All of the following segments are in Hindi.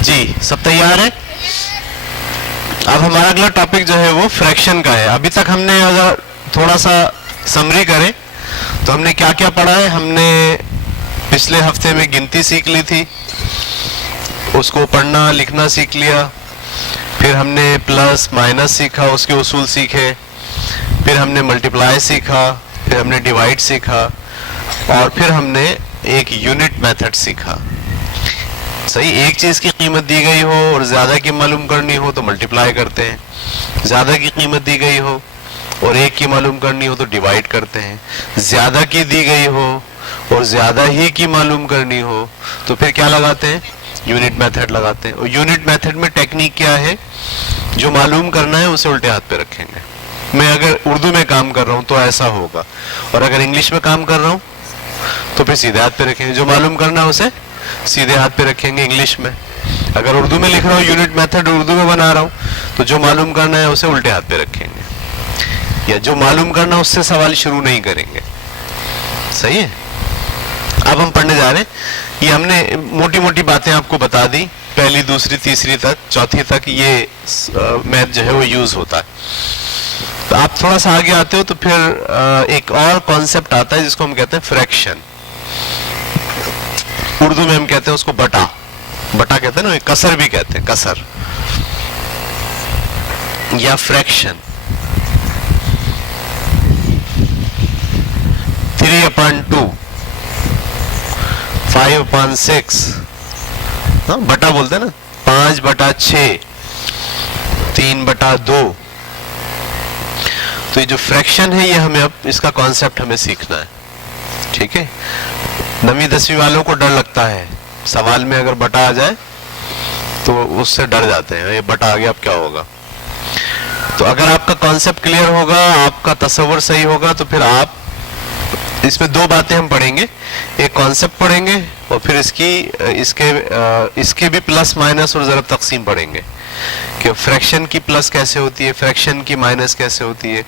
जी सब तैयार है। अब हमारा अगला टॉपिक जो है वो फ्रैक्शन का है। अभी तक हमने अगर थोड़ा सा समरी करें तो हमने क्या क्या पढ़ा है। हमने पिछले हफ्ते में गिनती सीख ली थी, उसको पढ़ना लिखना सीख लिया। फिर हमने प्लस माइनस सीखा, उसके उसूल सीखे। फिर हमने मल्टीप्लाई सीखा, फिर हमने डिवाइड सीखा, और फिर हमने एक यूनिट मेथड सीखा। सही, एक चीज की कीमत दी गई हो और ज्यादा की मालूम करनी हो तो मल्टीप्लाई करते हैं, ज्यादा की कीमत दी गई हो और एक की मालूम करनी हो तो डिवाइड करते हैं, ज्यादा की दी गई हो और ज्यादा ही की मालूम करनी हो तो फिर क्या लगाते हैं, यूनिट मेथड लगाते हैं। और यूनिट मेथड में टेक्निक क्या है, जो मालूम करना है उसे उल्टे हाथ पे रखेंगे। मैं अगर उर्दू में काम कर रहा हूं तो ऐसा होगा, और अगर इंग्लिश में काम कर रहा हूं तो फिर सीधे हाथ पे रखेंगे। जो मालूम करना है उसे सीधे हाथ पे रखेंगे इंग्लिश में। अगर उर्दू में लिख रहा हूँ, यूनिट मेथड उर्दू में बना रहा हूँ, तो जो मालूम करना है उसे उल्टे हाथ पे रखेंगे, या जो मालूम करना है उससे सवाल शुरू नहीं करेंगे। सही है। अब हम पढ़ने जा रहे हैं। ये हमने मोटी मोटी बातें आपको बता दी, पहली दूसरी तीसरी तक चौथी तक ये मैथ जो है वो यूज होता है। तो आप थोड़ा सा आगे आते हो तो फिर एक और कॉन्सेप्ट आता है जिसको हम कहते हैं फ्रैक्शन। उर्दू में हम कहते हैं उसको बटा, बटा कहते हैं ना, कसर भी कहते हैं, कसर या फ्रैक्शन। 3/2, 5/6, बटा बोलते हैं ना, 5/6, 3/2। तो ये जो फ्रैक्शन है ये हमें अब इसका कॉन्सेप्ट हमें सीखना है। ठीक है। 9वीं 10वीं वालों को डर लगता है, सवाल में अगर बटा आ जाए तो उससे डर जाते हैं, ये बटा आ गया अब क्या होगा। तो अगर आपका कॉन्सेप्ट क्लियर होगा, आपका तसव्वुर सही होगा, तो फिर आप इसमें दो बातें हम पढ़ेंगे, एक कॉन्सेप्ट पढ़ेंगे और फिर इसके भी प्लस माइनस और ज़रब तकसीम पढ़ेंगे कि फ्रैक्शन की प्लस कैसे होती है, फ्रैक्शन की माइनस कैसे होती है,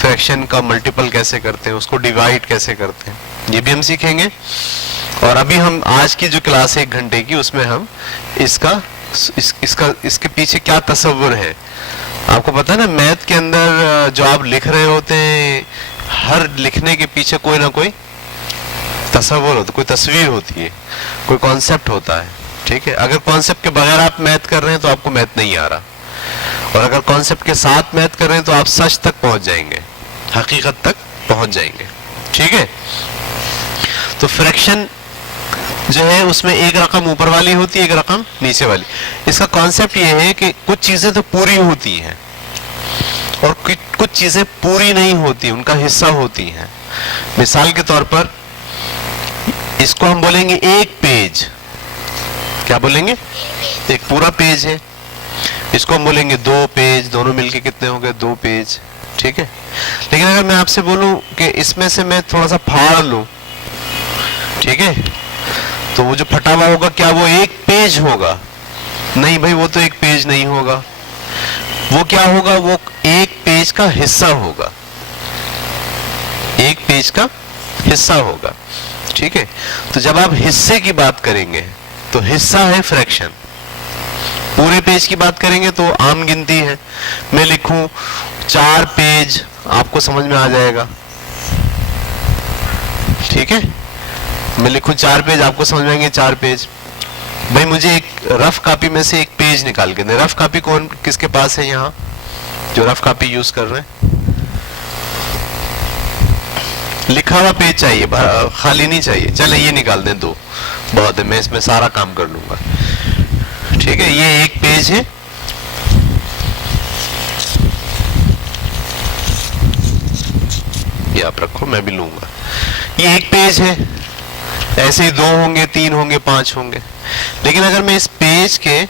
फ्रैक्शन का मल्टीपल कैसे करते हैं, उसको डिवाइड कैसे करते हैं, ये भी हम सीखेंगे। और अभी हम आज की जो क्लास है 1 घंटे की, उसमें हम इसके पीछे क्या तसव्वुर है। आपको पता है ना, मैथ के अंदर जो आप लिख रहे होते हैं, हर लिखने के पीछे कोई ना कोई तसव्वुर होता है, कोई तस्वीर होती है, कोई कॉन्सेप्ट होता है। ठीक है। अगर कॉन्सेप्ट के बगैर आप मैथ कर रहे हैं तो आपको मैथ नहीं आ रहा, और अगर कॉन्सेप्ट के साथ मैथ कर रहे हैं तो आप सच तक पहुंच जाएंगे, हकीकत तक पहुंच जाएंगे। ठीक है। तो फ्रैक्शन जो है उसमें एक रकम ऊपर वाली होती है, एक रकम नीचे वाली। इसका कॉन्सेप्ट ये है कि कुछ चीजें तो पूरी होती हैं और कुछ चीजें पूरी नहीं होती, उनका हिस्सा होती हैं। मिसाल के तौर पर इसको हम बोलेंगे एक पेज। क्या बोलेंगे? एक पूरा पेज है। इसको हम बोलेंगे 2 पेज, दोनों मिलके कितने हो गए? 2 पेज। ठीक है। लेकिन अगर मैं आपसे बोलूं कि इसमें से मैं थोड़ा सा फाड़ लूं, ठीक है, तो वो जो फटा हुआ होगा क्या वो एक पेज होगा? नहीं भाई, वो तो एक पेज नहीं होगा। वो क्या होगा? वो एक पेज का हिस्सा होगा, एक पेज का हिस्सा होगा। ठीक है। तो जब आप हिस्से की बात करेंगे तो हिस्सा है फ्रैक्शन। पूरे पेज की बात करेंगे तो आम गिनती है। मैं लिखूं 4 पेज, आपको समझ में आ जाएगा। ठीक है। मैं लिखूं 4 पेज, आपको समझ में आएंगे 4 पेज। भाई मुझे एक रफ कॉपी में से एक पेज निकाल के दे। रफ कॉपी कौन किसके पास है यहाँ, जो रफ कॉपी यूज कर रहे हैं? लिखा हुआ पेज चाहिए, खाली नहीं चाहिए। चले ये निकाल दें, 2 बहुत है, मैं इसमें सारा काम कर लूंगा। ठीक है। ये एक पेज है, ये आप रखो, मैं भी लूंगा। ये एक पेज है। ऐसे ही 2 होंगे, 3 होंगे, 5 होंगे। लेकिन अगर मैं इस पेज के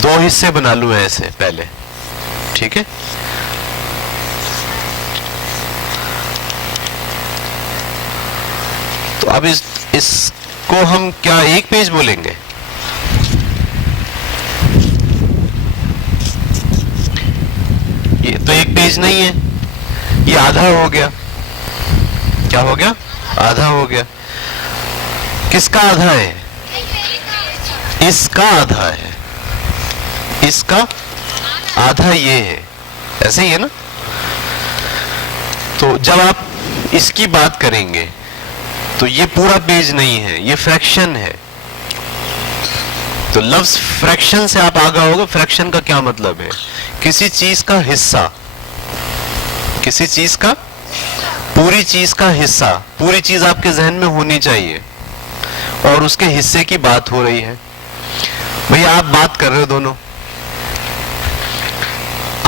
2 हिस्से बना लूं ऐसे पहले, ठीक है, तो अब इसको हम क्या एक पेज बोलेंगे? ये तो एक पेज नहीं है, ये आधा हो गया। क्या हो गया? आधा हो गया। किसका आधा है? इसका आधा है, इसका आधा ये है, ऐसे ही है ना। तो जब आप इसकी बात करेंगे तो ये पूरा पेज नहीं है, ये फ्रैक्शन है। तो लफ्ज फ्रैक्शन से आप आगे होगा। फ्रैक्शन का क्या मतलब है? किसी चीज का हिस्सा, किसी चीज का, पूरी चीज का हिस्सा। पूरी चीज आपके जहन में होनी चाहिए और उसके हिस्से की बात हो रही है। भैया आप बात कर रहे हो दोनों,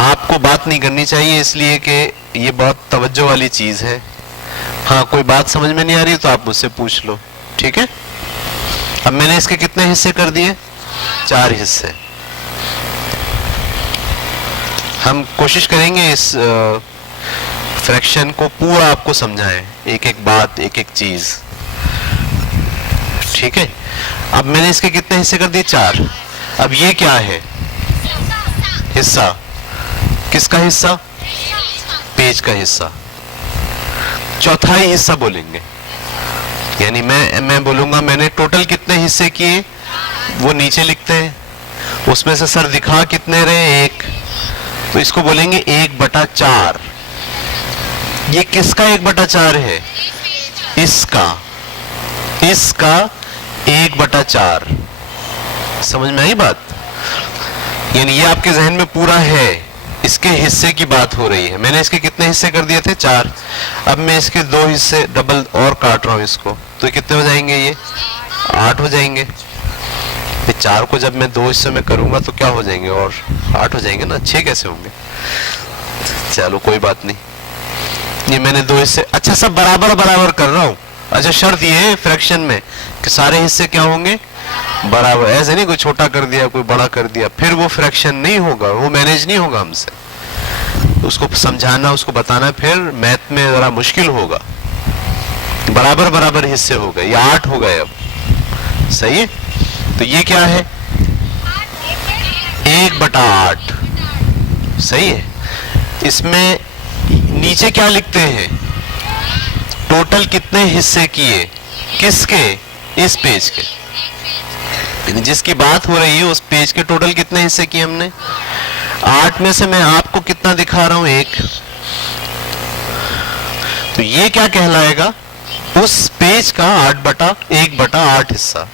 आपको बात नहीं करनी चाहिए इसलिए कि ये बहुत तवज्जो वाली चीज है। हाँ, कोई बात समझ में नहीं आ रही तो आप मुझसे पूछ लो, ठीक है। अब मैंने इसके कितने हिस्से कर दिए? 4 हिस्से। हम कोशिश करेंगे इस फ्रैक्शन को पूरा आपको समझाएं, एक एक बात, एक एक चीज, ठीक है। अब मैंने इसके कितने हिस्से कर दिए? 4। अब ये क्या है? हिस्सा। किसका हिस्सा? पेज का हिस्सा। चौथाई हिस्सा बोलेंगे, यानी मैं बोलूंगा मैंने टोटल कितने हिस्से किए, वो नीचे लिखते हैं। उसमें से सर दिखा कितने रहे? 1। तो इसको बोलेंगे 1/4। ये किसका 1/4 है? इसका, इसका 1/4। समझ में आई बात? यानी ये आपके जहन में पूरा है, इसके हिस्से की बात हो रही है। मैंने इसके कितने हिस्से कर दिए थे? 4। अब मैं इसके 2 हिस्से डबल और काट रहा हूं इसको, तो कितने हो जाएंगे? ये 8 हो जाएंगे। 4 को जब मैं 2 हिस्से में करूंगा तो क्या हो जाएंगे? और 8 हो जाएंगे ना। 6 कैसे होंगे? चलो कोई बात नहीं, ये मैंने 2 हिस्से, अच्छा सब बराबर बराबर कर रहा हूं। अच्छा शर्त ये है फ्रैक्शन में कि सारे हिस्से क्या होंगे? बराबर। ऐसे नहीं कोई छोटा कर दिया कोई बड़ा कर दिया, फिर वो फ्रैक्शन नहीं होगा, वो मैनेज नहीं होगा हमसे। उसको समझाना, उसको बताना फिर मैथ में जरा मुश्किल होगा। बराबर बराबर हिस्से हो गए, ये 8 हो गए अब, सही है। तो ये क्या है? 1/8, सही है। इसमें नीचे क्या लिखते हैं? टोटल कितने हिस्से किए? किसके? इस पेज के, जिसकी बात हो रही है उस पेज के टोटल कितने हिस्से किए हमने? 8 में से मैं आपको कितना दिखा रहा हूं? 1। तो ये क्या कहलाएगा? उस पेज का 1/8 हिस्सा।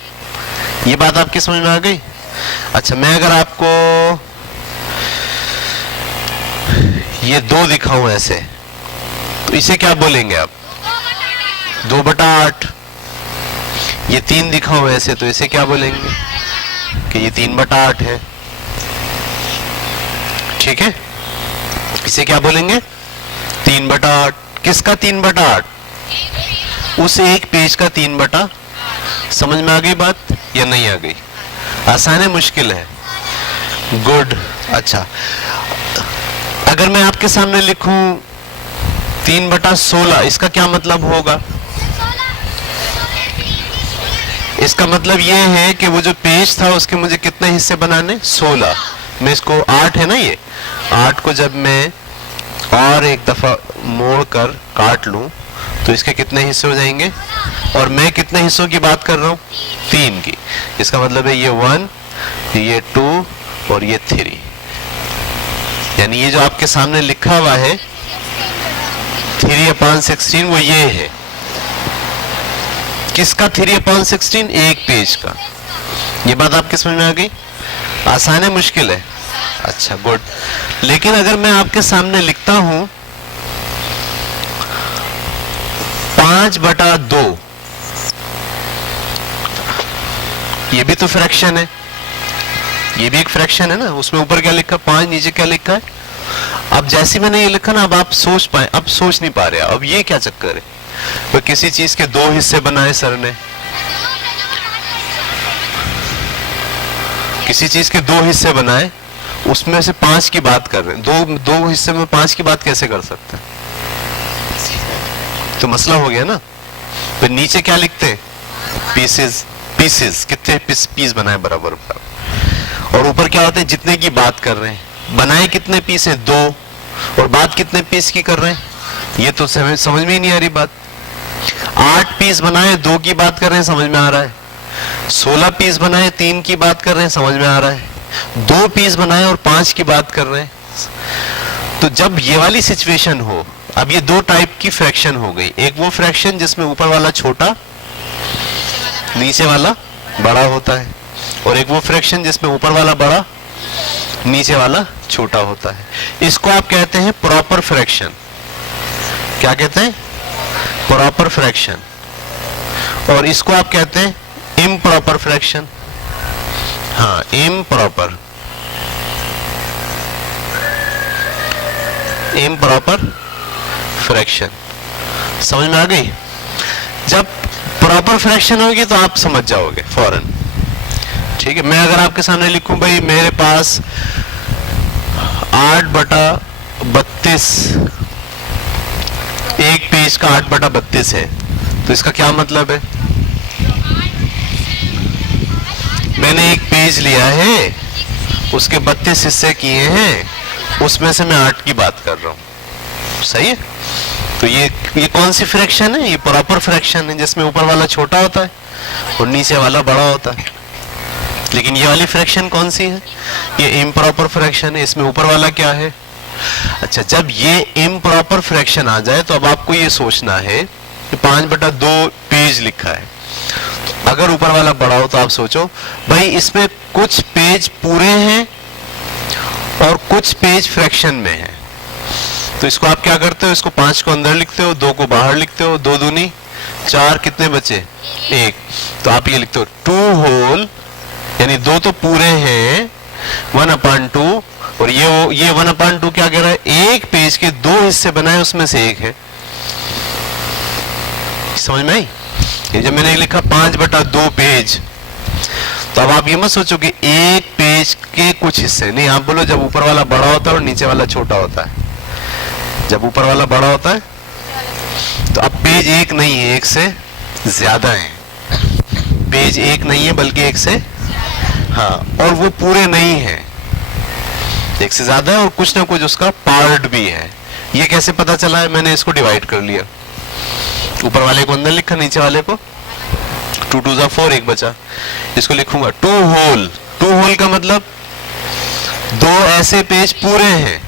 ये बात आपकी समझ में आ गई? अच्छा, मैं अगर आपको ये 2 दिखाऊं ऐसे, तो इसे क्या बोलेंगे आप? 2/8। ये 3 दिखाऊं ऐसे, तो इसे क्या बोलेंगे? कि ये 3/8 है, ठीक है। इसे क्या बोलेंगे? 3/8। किसका 3/8? उस एक पेज का 3/8। समझ में आ गई बात या नहीं आ गई? आसान है, मुश्किल है? गुड। अच्छा, अगर मैं आपके सामने लिखूं 3/16, इसका क्या मतलब होगा? इसका मतलब ये है कि वो जो पेज था उसके मुझे कितने हिस्से बनाने? 16। मैं इसको 8 है ना, ये 8 को जब मैं और एक दफा मोड़ कर काट लूं तो इसके कितने हिस्से हो जाएंगे? और मैं कितने हिस्सों की बात कर रहा हूं? 3 की। इसका मतलब है ये 1, ये 2 और ये 3। यानी ये जो आपके सामने लिखा हुआ है 3/16, वो ये है। किसका 3/16? एक पेज का। ये बात आपके समझ में आ गई? आसान है, मुश्किल है? अच्छा, गुड। लेकिन अगर मैं आपके सामने लिखता हूं 5/2, ये भी तो फ्रैक्शन है, ये भी एक फ्रैक्शन है ना। उसमें ऊपर क्या लिखा? 5, नीचे क्या लिखा है? अब जैसे मैंने ये लिखा ना, अब आप सोच पाए, अब सोच नहीं पा रहे। अब ये क्या चक्कर है? तो किसी चीज के 2 हिस्से बनाए सर ने, किसी चीज के 2 हिस्से बनाए, उसमें से 5 की बात कर रहे हैं। दो हिस्से में 5 की बात कैसे कर सकते हैं? तो मसला हो गया ना। फिर नीचे क्या लिखते हैं? पीसेस। पीसेस कितने पीस बनाए? बराबर बराबर। और ऊपर क्या होते हैं? जितने की बात कर रहे हैं। बनाए कितने पीस है? 2। और बात कितने पीस की कर रहे हैं? ये तो समझ में ही नहीं आ रही बात। 8 पीस बनाए 2 की बात कर रहे हैं, समझ में आ रहा है। 16 पीस बनाए 3 की बात कर रहे हैं, समझ में आ रहा है। 2 पीस बनाए और 5 की बात कर रहे हैं। तो जब ये वाली सिचुएशन हो, अब ये 2 टाइप की फ्रैक्शन हो गई। एक वो फ्रैक्शन जिसमें ऊपर वाला छोटा नीचे वाला बड़ा होता है, और एक वो फ्रैक्शन जिसमें ऊपर वाला बड़ा नीचे वाला छोटा होता है। इसको आप कहते हैं प्रॉपर फ्रैक्शन। क्या कहते हैं? Proper fraction. और इसको आप कहते हैं इम्प्रॉपर फ्रैक्शन। हाँ, इम्प्रॉपर फ्रैक्शन। समझ में आ गई? जब प्रॉपर फ्रैक्शन होगी तो आप समझ जाओगे फौरन। ठीक है, मैं अगर आपके सामने लिखूं भाई मेरे पास 8/32 एक पेज का 8/32 है, तो इसका क्या मतलब है? मैंने एक पेज लिया है, उसके 32 हिस्से किए हैं, उसमें से मैं 8 की बात कर रहा हूं। सही है? तो ये कौन सी फ्रैक्शन है? ये प्रॉपर फ्रैक्शन है, जिसमें ऊपर वाला छोटा होता है और नीचे वाला बड़ा होता है। लेकिन ये वाली फ्रैक्शन कौन सी है? ये इम्प्रॉपर फ्रैक्शन है। इसमें ऊपर वाला क्या है? अच्छा, जब ये इम्प्रॉपर फ्रैक्शन आ जाए तो अब आपको ये सोचना है कि 5/2 पेज लिखा है। तो अगर ऊपर वाला बड़ा हो तो आप सोचो भाई इसमें कुछ पेज पूरे हैं और कुछ पेज फ्रैक्शन में है। तो इसको आप क्या करते हो? इसको 5 को अंदर लिखते हो, 2 को बाहर लिखते हो, 2 दूनी 4, कितने बचे? 1। तो आप ये लिखते हो 2 होल, यानी 2 तो पूरे हैं, 1/2, और ये 1/2 क्या कह रहा है? एक पेज के 2 हिस्से बनाए, उसमें से एक है। समझ में आई? ये जब मैंने लिखा 5/2 पेज, तो अब आप ये मत सोचो कि एक पेज के कुछ हिस्से, नहीं, आप बोलो जब ऊपर वाला बड़ा होता है और नीचे वाला छोटा होता है। जब ऊपर वाला बड़ा होता है तो अब पेज एक नहीं है, एक से ज्यादा है। पेज एक नहीं है बल्कि एक से, हाँ, और वो पूरे नहीं है, एक से ज्यादा है और कुछ ना कुछ उसका पार्ट भी है। ये कैसे पता चला है? मैंने इसको डिवाइड कर लिया, ऊपर वाले को अंदर लिखा, नीचे वाले को 2 2 4, 1 बचा। इसको लिखूंगा 2 होल। 2 होल का मतलब 2 ऐसे पेज पूरे हैं,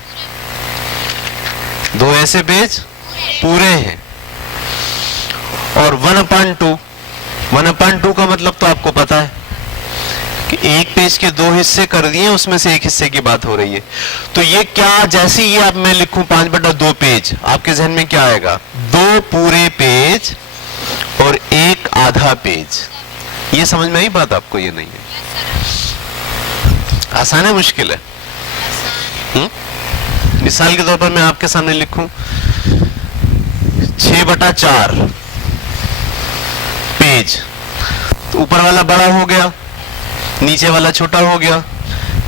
2 ऐसे पेज पूरे हैं, और 1/2। 1/2 का मतलब तो आपको पता है कि एक पेज के 2 हिस्से कर दिए, उसमें से एक हिस्से की बात हो रही है। तो ये क्या, जैसे ही आप मैं लिखूं 5/2 पेज, आपके जहन में क्या आएगा? 2 पूरे पेज और 1 आधा पेज। ये समझ में आई बात आपको? ये नहीं है? आसान है, मुश्किल है? मिसाल के तौर पर मैं आपके सामने लिखूं 6/4 पेज, तो ऊपर वाला बड़ा हो गया, नीचे वाला छोटा हो गया।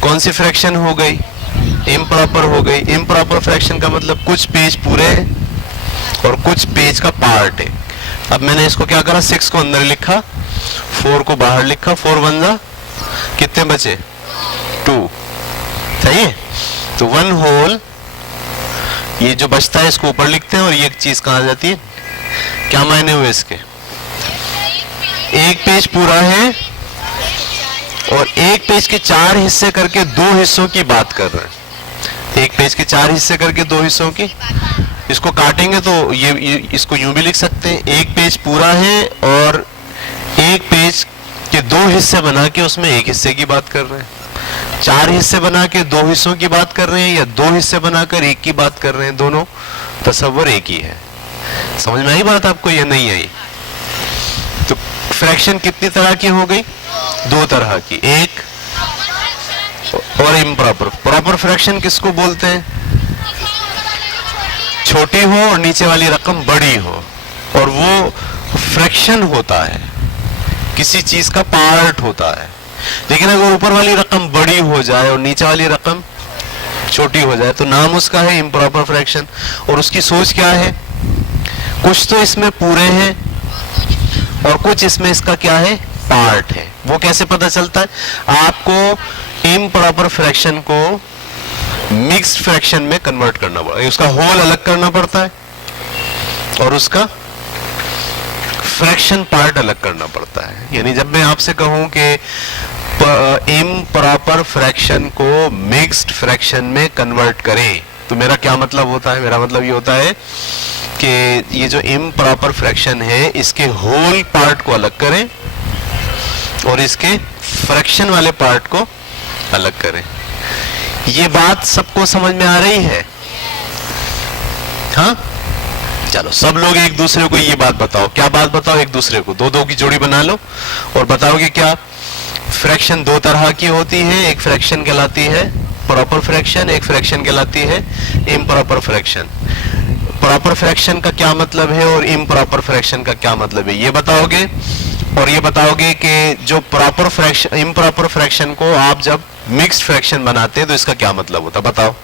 कौन सी फ्रैक्शन हो गई? इम्प्रॉपर हो गई। इम्प्रॉपर फ्रैक्शन का मतलब कुछ पेज पूरे और कुछ पेज का पार्ट है। अब मैंने इसको क्या करा? 6 को अंदर लिखा, 4 को बाहर लिखा, 4 1 जा, कितने बचे? 2। सही है? तो 1 होल, ये जो बचता है इसको ऊपर लिखते हैं, और ये चीज कहां जाती है? क्या मायने हुए इसके? एक पेज पूरा है और एक पेज के 4 हिस्से करके 2 हिस्सों की बात कर रहे हैं। एक पेज के 4 हिस्से करके 2 हिस्सों की, इसको काटेंगे तो ये इसको यूं भी लिख सकते हैं, एक पेज पूरा है और एक पेज के 2 हिस्से बना के उसमें एक हिस्से की बात कर रहे हैं। 4 हिस्से बना के 2 हिस्सों की बात कर रहे हैं, या 2 हिस्से बनाकर एक की बात कर रहे हैं, दोनों तस्वर एक ही है। समझ में आई बात आपको या नहीं आई? तो फ्रैक्शन कितनी तरह की हो गई? 2 तरह की, एक और इम्प्रॉपर। प्रॉपर फ्रैक्शन किसको बोलते हैं? छोटी हो और नीचे वाली रकम बड़ी हो, और वो फ्रैक्शन होता है, किसी चीज का पार्ट होता है। लेकिन अगर ऊपर वाली रकम बड़ी हो जाए और नीचे वाली रकम छोटी हो जाए तो नाम उसका है इम्प्रॉपर फ्रैक्शन। और उसकी सोच क्या है? कुछ तो इसमें पूरे हैं और कुछ इसमें इसका क्या है? पार्ट है। वो कैसे पता चलता है? आपको इम्प्रॉपर फ्रैक्शन को मिक्स्ड फ्रैक्शन में कन्वर्ट करना पड़ता है। उसका होल अलग करना पड़ता है और उसका फ्रैक्शन पार्ट अलग करना पड़ता है। यानी जब मैं आपसे कहूं कि इम्प्रॉपर फ्रैक्शन को मिक्स्ड फ्रैक्शन में कन्वर्ट करें, तो मेरा क्या मतलब होता है? मेरा मतलब ये होता है कि ये जो इम्प्रॉपर फ्रैक्शन है इसके होल पार्ट को अलग करें और इसके फ्रैक्शन वाले पार्ट को अलग करें। ये बात सबको समझ में आ रही है? हाँ, चलो सब लोग एक दूसरे को ये बात बताओ। क्या बात बताओ? एक दूसरे को दो दो की जोड़ी बना लो और बताओ कि क्या फ्रैक्शन दो तरह की होती है। एक फ्रैक्शन कहलाती है प्रॉपर फ्रैक्शन, एक फ्रैक्शन कहलाती है इम्प्रॉपर फ्रैक्शन। प्रॉपर फ्रैक्शन का क्या मतलब है और इम्प्रॉपर फ्रैक्शन का क्या मतलब है, ये बताओगे। और ये बताओगे कि जो प्रॉपर फ्रैक्शन, इम्प्रॉपर फ्रैक्शन को आप जब मिक्स्ड फ्रैक्शन बनाते हैं तो इसका क्या मतलब होता है, बताओ।